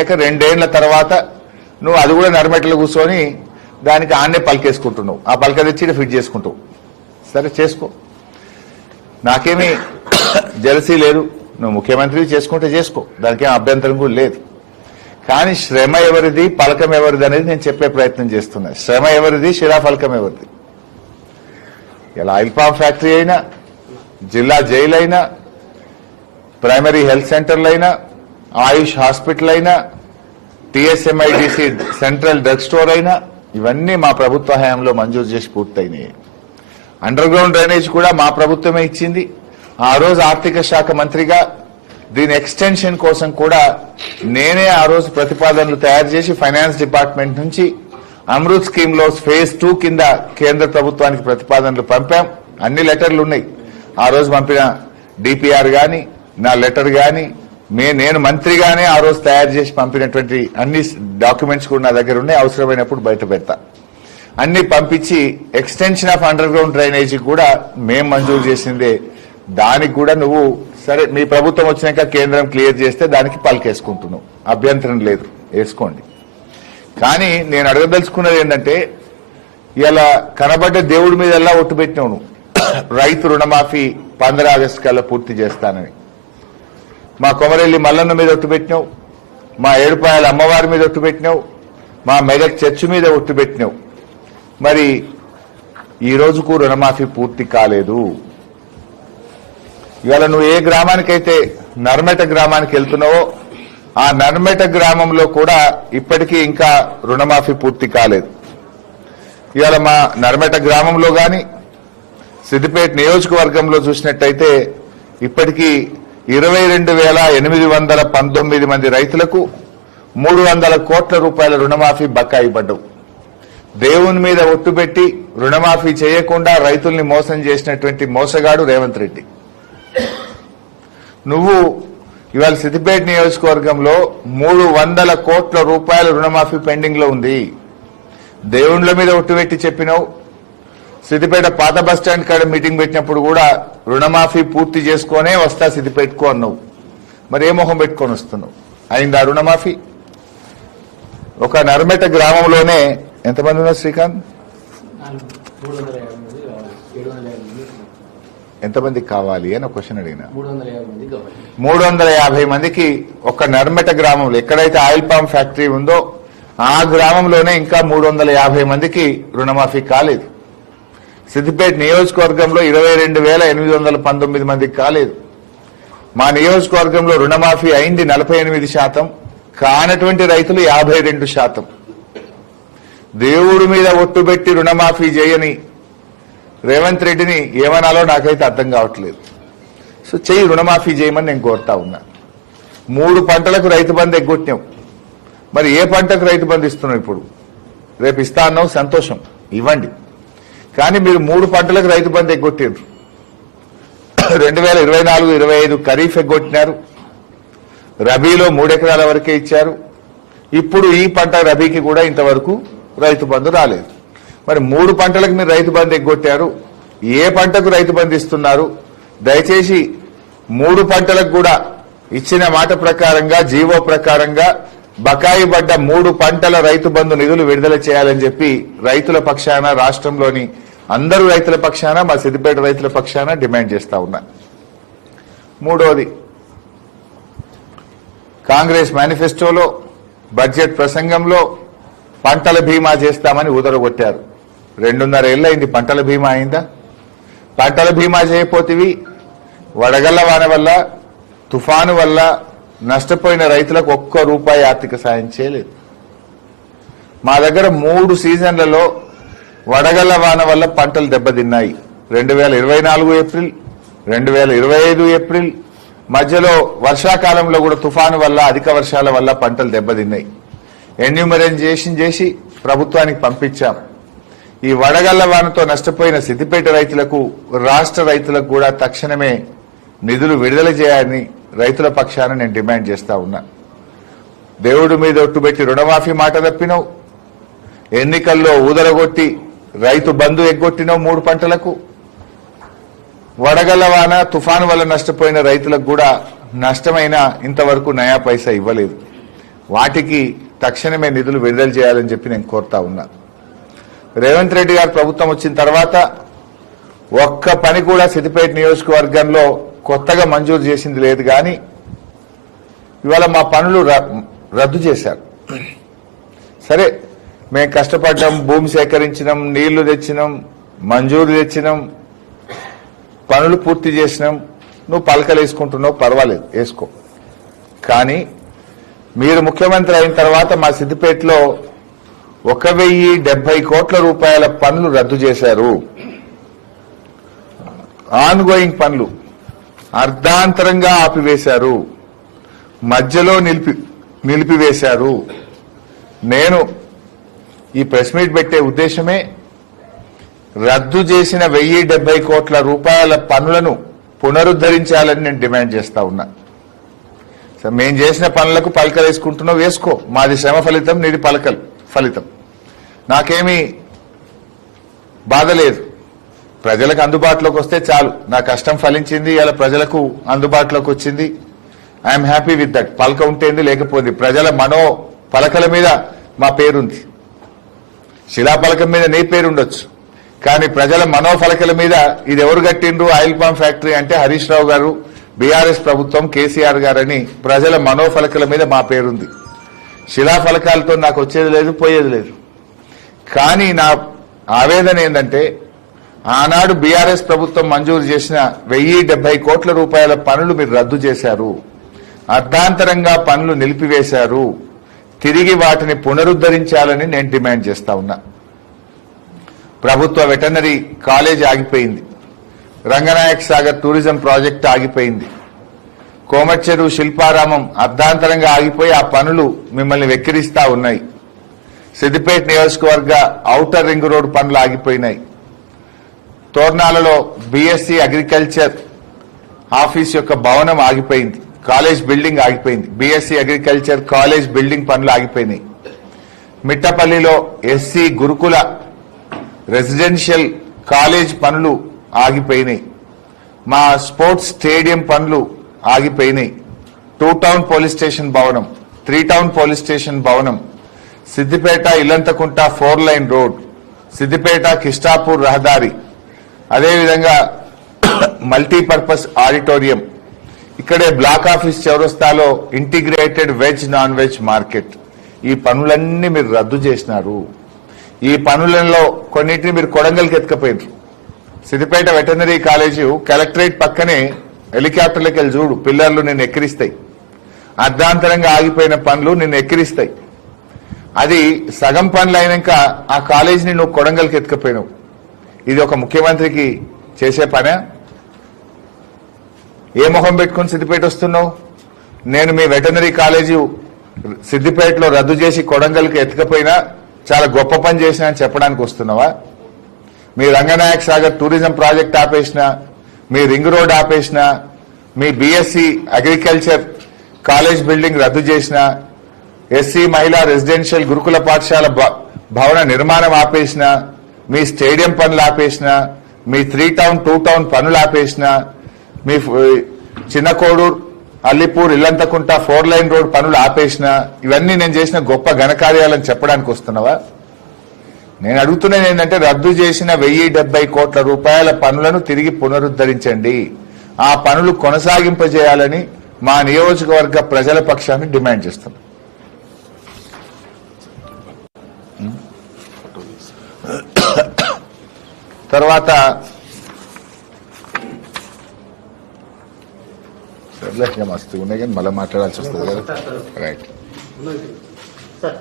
2 ఏళ్ల తర్వాత నువ్వు అది కూడా నరమెట్టలు కూర్చొని దానికి ఆన్నే పలికేసుకుంటున్నావు. ఆ పలక తెచ్చి ఫిట్ చేసుకుంటావు. సరే చేసుకో, నాకేమీ జలసీ లేదు. నువ్వు ముఖ్యమంత్రి చేసుకుంటే చేసుకో, దానికేం అభ్యంతరం కూడా లేదు. కానీ శ్రమ ఎవరిది, పలకం ఎవరిది అనేది నేను చెప్పే ప్రయత్నం చేస్తున్నా. శ్రమ ఎవరిది, శిలాఫలకం ఎవరిది? ఇలా ఆయిల్ పామ్ ఫ్యాక్టరీ అయినా, జిల్లా జైలు అయినా, ప్రైమరీ హెల్త్ సెంటర్లు అయినా, ఆయుష్ హాస్పిటల్ అయినా, టీఎస్ఎంఐడిసి సెంట్రల్ డ్రగ్ స్టోర్ అయినా ఇవన్నీ మా ప్రభుత్వ హయాంలో మంజూరు చేసి పూర్తయినాయి. అండర్ గ్రౌండ్ డ్రైనేజ్ కూడా మా ప్రభుత్వమే ఇచ్చింది. ఆ రోజు ఆర్థిక శాఖ మంత్రిగా దీని ఎక్స్టెన్షన్ కోసం కూడా నేనే ఆ రోజు ప్రతిపాదనలు తయారు చేసి ఫైనాన్స్ డిపార్ట్మెంట్ నుంచి అమృత్ స్కీమ్ లో ఫేజ్ 2 కింద కేంద్ర ప్రభుత్వానికి ప్రతిపాదనలు పంపాం. అన్ని లెటర్లు ఉన్నాయి. ఆ రోజు పంపిన డిపిఆర్ గాని, నా లెటర్ గాని, నేను మంత్రిగానే ఆ రోజు తయారు చేసి పంపినటువంటి అన్ని డాక్యుమెంట్స్ కూడా నా దగ్గర ఉన్నాయి. అవసరమైనప్పుడు బయట పెడతా. అన్ని పంపించి extension of under ground drainage కూడా మేం మంజూరు చేసిందే. దానికి కూడా నువ్వు సరే మీ ప్రభుత్వం వచ్చినాక కేంద్రం క్లియర్ చేస్తే దానికి పలికేసుకుంటున్నావు, అభ్యంతరం లేదు, వేసుకోండి. కానీ నేను అడగదలుచుకున్నది ఏంటంటే, ఇలా కనబడ్డ దేవుడి మీద ఎలా ఒట్టు పెట్టినావు నువ్వు. రైతు రుణమాఫీ 15 ఆగస్టు కల్లా పూర్తి చేస్తానని. మా కొమరెల్లి మల్లన్న మీద ఒట్టు పెట్టినావు, మా ఏడుపాయల అమ్మవారి మీద ఒట్టు పెట్టినావు, మా మెదక్ చర్చి మీద ఒట్టు పెట్టినావు. మరి ఈ రోజుకు రుణమాఫీ పూర్తి కాలేదు. ఇవాళ నువ్వు ఏ గ్రామానికైతే నర్మెట గ్రామానికి వెళ్తున్నావో ఆ నర్మెట గ్రామంలో కూడా ఇప్పటికీ ఇంకా రుణమాఫీ పూర్తి కాలేదు. ఇవాళ మా నర్మెట గ్రామంలో గాని సిద్దిపేట నియోజకవర్గంలో చూసినట్టయితే ఇప్పటికీ 22,819 మంది రైతులకు 300 కోట్ల రూపాయల రుణమాఫీ బకాయి పడ్డవు. దేవుని మీద ఒట్టుబెట్టి రుణమాఫీ చేయకుండా రైతుల్ని మోసం చేసినటువంటి మోసగాడు రేవంత్ రెడ్డి. నువ్వు ఇవాళ సిద్దిపేట నియోజకవర్గంలో 300 కోట్ల రూపాయల రుణమాఫీ పెండింగ్ లో ఉంది. దేవుళ్ల మీద ఒట్టుబెట్టి చెప్పినావు. సిద్దిపేట పాత బస్టాండ్ కాడ మీటింగ్ పెట్టినప్పుడు కూడా రుణమాఫీ పూర్తి చేసుకునే వస్తా సిద్దిపేటకు అన్నావు. మరి ఏ మొహం పెట్టుకొని వస్తున్నావు? అయిందా రుణమాఫీ? ఒక నర్మెట గ్రామంలోనే ఎంతమంది ఉన్నారు శ్రీకాంత్? ఎంతమందికి కావాలి అని ఒక క్వశ్చన్ అడిగినా. 350 మందికి ఒక నర్మెట గ్రామంలో ఎక్కడైతే ఆయిల్ పామ్ ఫ్యాక్టరీ ఉందో ఆ గ్రామంలోనే ఇంకా 350 మందికి రుణమాఫీ కాలేదు. సిద్దిపేట నియోజకవర్గంలో 22,819 మందికి కాలేదు. మా నియోజకవర్గంలో రుణమాఫీ అయింది 48%, కానటువంటి రైతులు 52%. దేవుడి మీద ఒట్టుబెట్టి రుణమాఫీ చేయని రేవంత్ రెడ్డిని ఏమనాలో నాకైతే అర్థం కావట్లేదు. సో చెయ్యి, రుణమాఫీ చేయమని నేను కోరుతా ఉన్నా. 3 పంటలకు రైతు బంధు ఎగ్గొట్టినావు. మరి ఏ పంటకు రైతు బంధు ఇస్తున్నావు? ఇప్పుడు రేపు ఇస్తా అన్నావు, సంతోషం, ఇవ్వండి. కానీ మీరు 3 పంటలకు రైతు బంధు ఎగ్గొట్టారు. 2024-25 ఖరీఫ్ ఎగ్గొట్టినారు. రబీలో 3 ఎకరాల వరకే ఇచ్చారు. ఇప్పుడు ఈ పంట రబీకి కూడా ఇంతవరకు రైతు బంధు రాలేదు. మరి 3 పంటలకు మీరు రైతు బంధు ఎగ్గొట్టారు. ఏ పంటకు రైతు బంధు ఇస్తున్నారు? దయచేసి 3 పంటలకు కూడా ఇచ్చిన మాట ప్రకారంగా, జీవో ప్రకారంగా బకాయి పడ్డ 3 పంటల రైతు బంధు నిధులు విడుదల చేయాలని చెప్పి రైతుల పక్షాన, రాష్ట్రంలోని అందరూ రైతుల పక్షాన, మా సిద్దిపేట రైతుల పక్షాన డిమాండ్ చేస్తా ఉన్నా. మూడోది, కాంగ్రెస్ మేనిఫెస్టోలో, బడ్జెట్ ప్రసంగంలో పంటల బీమా చేస్తామని ఊదరగొట్టారు. 2.5 ఏళ్లైంది, పంటల బీమా అయిందా? పంటల బీమా చేయకపోతేవి వడగళ్ల వాన వల్ల, తుఫాను వల్ల నష్టపోయిన రైతులకు ₹1 ఆర్థిక సాయం చేయలేదు. మా దగ్గర 3 సీజన్లలో వడగళ్ల వాన వల్ల పంటలు దెబ్బతిన్నాయి. 2024 ఏప్రిల్, 2025 ఏప్రిల్, మధ్యలో వర్షాకాలంలో కూడా తుఫాను వల్ల, అధిక వర్షాల వల్ల పంటలు దెబ్బతిన్నాయి. ఎన్యూమరైజేషన్ చేసి ప్రభుత్వానికి పంపించాం. ఈ వడగళ్ల వానతో నష్టపోయిన సిద్దిపేట రైతులకు, రాష్ట్ర రైతులకు కూడా తక్షణమే నిధులు విడుదల చేయాలని రైతుల పక్షాన నేను డిమాండ్ చేస్తా ఉన్నా. దేవుడి మీద ఒట్టుబెట్టి రుణమాఫీ మాట తప్పినావు. ఎన్నికల్లో ఊదరగొట్టి రైతు బంధు ఎగ్గొట్టినావు 3 పంటలకు. వడగళ్ల వాన, తుఫాను వల్ల నష్టపోయిన రైతులకు కూడా నష్టమైన ఇంతవరకు నయా పైసా ఇవ్వలేదు. వాటికి తక్షణమే నిధులు విడుదల చేయాలని చెప్పి నేను కోరుతా ఉన్నా. రేవంత్ రెడ్డి గారు ప్రభుత్వం వచ్చిన తర్వాత ఒక్క పని కూడా సిద్దిపేట నియోజకవర్గంలో కొత్తగా మంజూరు చేసింది లేదు. కానీ ఇవాళ మా పనులు రద్దు చేశారు. సరే, మేము కష్టపడ్డాం, భూమి సేకరించినాం, నీళ్లు తెచ్చినాం, మంజూరు తెచ్చినాం, పనులు పూర్తి చేసినాం. నువ్వు పలకలు వేసుకుంటున్నావు, పర్వాలేదు వేసుకో. కానీ మీరు ముఖ్యమంత్రి అయిన తర్వాత మా సిద్దిపేటలో 1070 కోట్ల రూపాయల పనులు రద్దు చేశారు. ఆన్ గోయింగ్ పనులు అర్ధాంతరంగా ఆపివేశారు, మధ్యలో నిలిపివేశారు. నేను ఈ ప్రెస్ మీట్ పెట్టే ఉద్దేశమే రద్దు చేసిన 1070 కోట్ల రూపాయల పనులను పునరుద్ధరించాలని నేను డిమాండ్ చేస్తా ఉన్నా. మేం చేసిన పనులకు పలకలు వేసుకుంటున్నావు, వేసుకో. మాది శ్రమ ఫలితం, నీది పలకలు ఫలితం. నాకేమీ బాధ లేదు. ప్రజలకు అందుబాటులోకి వస్తే చాలు. నా కష్టం ఫలించింది, ఇలా ప్రజలకు అందుబాటులోకి వచ్చింది. I'm happy with that. పలక ఉంటేంది, లేకపోయింది. ప్రజల మనో పలకల మీద మా పేరుంది. శిలాపలకం మీద నీ పేరు ఉండొచ్చు, కానీ ప్రజల మనోఫలకల మీద ఇది ఎవరు కట్టిండ్రు ఆయిల్ పామ్ ఫ్యాక్టరీ అంటే హరీష్ రావు గారు, బీఆర్ఎస్ ప్రభుత్వం, కేసీఆర్ గారని ప్రజల మనోఫలకల మీద మా పేరుంది. శిలాఫలకాలతో నాకు వచ్చేది లేదు, పోయేది లేదు. కానీ నా ఆవేదన ఏంటంటే ఆనాడు బీఆర్ఎస్ ప్రభుత్వం మంజూరు చేసిన 1070 కోట్ల రూపాయల పనులు మీరు రద్దు చేశారు, అర్ధాంతరంగా పనులు నిలిపివేశారు. తిరిగి వాటిని పునరుద్ధరించాలని నేను డిమాండ్ చేస్తా ఉన్నా. ప్రభుత్వ వెటర్నరీ కాలేజ్ ఆగిపోయింది, రంగనాయక్ సాగర్ టూరిజం ప్రాజెక్టు ఆగిపోయింది, కోమచ్చెరు శిల్పారామం అర్ధాంతరంగా ఆగిపోయి ఆ పనులు మిమ్మల్ని వెక్కిరిస్తా ఉన్నాయి. సిద్దిపేట నియోజకవర్గ ఔటర్ రింగ్ రోడ్ పనులు ఆగిపోయినాయి. తోర్నాలలో బీఎస్సీ అగ్రికల్చర్ ఆఫీస్ యొక్క భవనం ఆగిపోయింది, కాలేజ్ బిల్డింగ్ ఆగిపోయింది. బీఎస్సీ అగ్రికల్చర్ కాలేజ్ బిల్డింగ్ పనులు ఆగిపోయినాయి. మిట్టపల్లిలో ఎస్సీ గురుకుల రెసిడెన్షియల్ కాలేజ్ పనులు ఆగిపోయినాయి. మా స్పోర్ట్స్ స్టేడియం పనులు ఆగిపోయినాయి. 2 టౌన్ పోలీస్ స్టేషన్ భవనం, 3 టౌన్ పోలీస్ స్టేషన్ భవనం, సిద్దిపేట ఇల్లంతకుంట 4 లైన్ రోడ్, సిద్దిపేట కిష్టాపూర్ రహదారి, అదేవిధంగా మల్టీపర్పస్ ఆడిటోరియం, ఇక్కడే బ్లాక్ ఆఫీస్ చౌరస్తాలో integrated veg non veg market. ఈ పనులన్నీ మీరు రద్దు చేసినారు. ఈ పనులలో కొన్నిటిని మీరు కొడంగల్కి ఎత్తుకపోయినారు. సిద్దిపేట వెటర్నరీ కాలేజీ కలెక్టరేట్ పక్కనే హెలికాప్టర్లకు వెళ్ళి చూడు, పిల్లర్లు నిన్ను ఎక్కిరిస్తాయి. అర్ధాంతరంగా ఆగిపోయిన పనులు నిన్ను ఎక్కిరిస్తాయి. అది సగం పనులు అయినాక ఆ కాలేజీని నువ్వు కొడంగల్కి ఎత్తుకపోయినావు. ఇది ఒక ముఖ్యమంత్రికి చేసే పనే? ఏ మొహం పెట్టుకుని సిద్దిపేట వస్తున్నావు? నేను మీ వెటర్నరీ కాలేజీ సిద్దిపేటలో రద్దు చేసి కొడంగల్కి ఎత్తుకపోయినా చాలా గొప్ప పని చేసినా అని చెప్పడానికి వస్తున్నావా? మీ రంగనాయక్ సాగర్ టూరిజం ప్రాజెక్ట్ ఆపేసిన, మీ రింగ్ రోడ్ ఆపేసిన, మీ బీఎస్సీ అగ్రికల్చర్ కాలేజ్ బిల్డింగ్ రద్దు చేసిన, ఎస్సీ మహిళా రెసిడెన్షియల్ గురుకుల పాఠశాల భవన నిర్మాణం ఆపేసిన, మీ స్టేడియం పనులు ఆపేసిన, మీ 3 టౌన్ 2 టౌన్ పనులు ఆపేసిన, మీ చిన్న కోడూరు అల్లిపూర్ ఇల్లంతకుంట 4 లైన్ రోడ్ పనులు ఆపేసిన, ఇవన్నీ నేను చేసిన గొప్ప ఘనకార్యాలని చెప్పడానికి వస్తున్నావా? నేను అడుగుతున్నది ఏంటంటే రద్దు చేసిన 1070 కోట్ల రూపాయల పనులను తిరిగి పునరుద్ధరించండి. ఆ పనులు కొనసాగింపజేయాలని మా నియోజకవర్గ ప్రజల పక్షాన్ని డిమాండ్ చేస్తున్నాం. తర్వాత సర్లే మస్తు ఉన్నాయి కానీ మళ్ళీ మాట్లాడాల్సి వస్తుంది కదా. రైట్. Sir.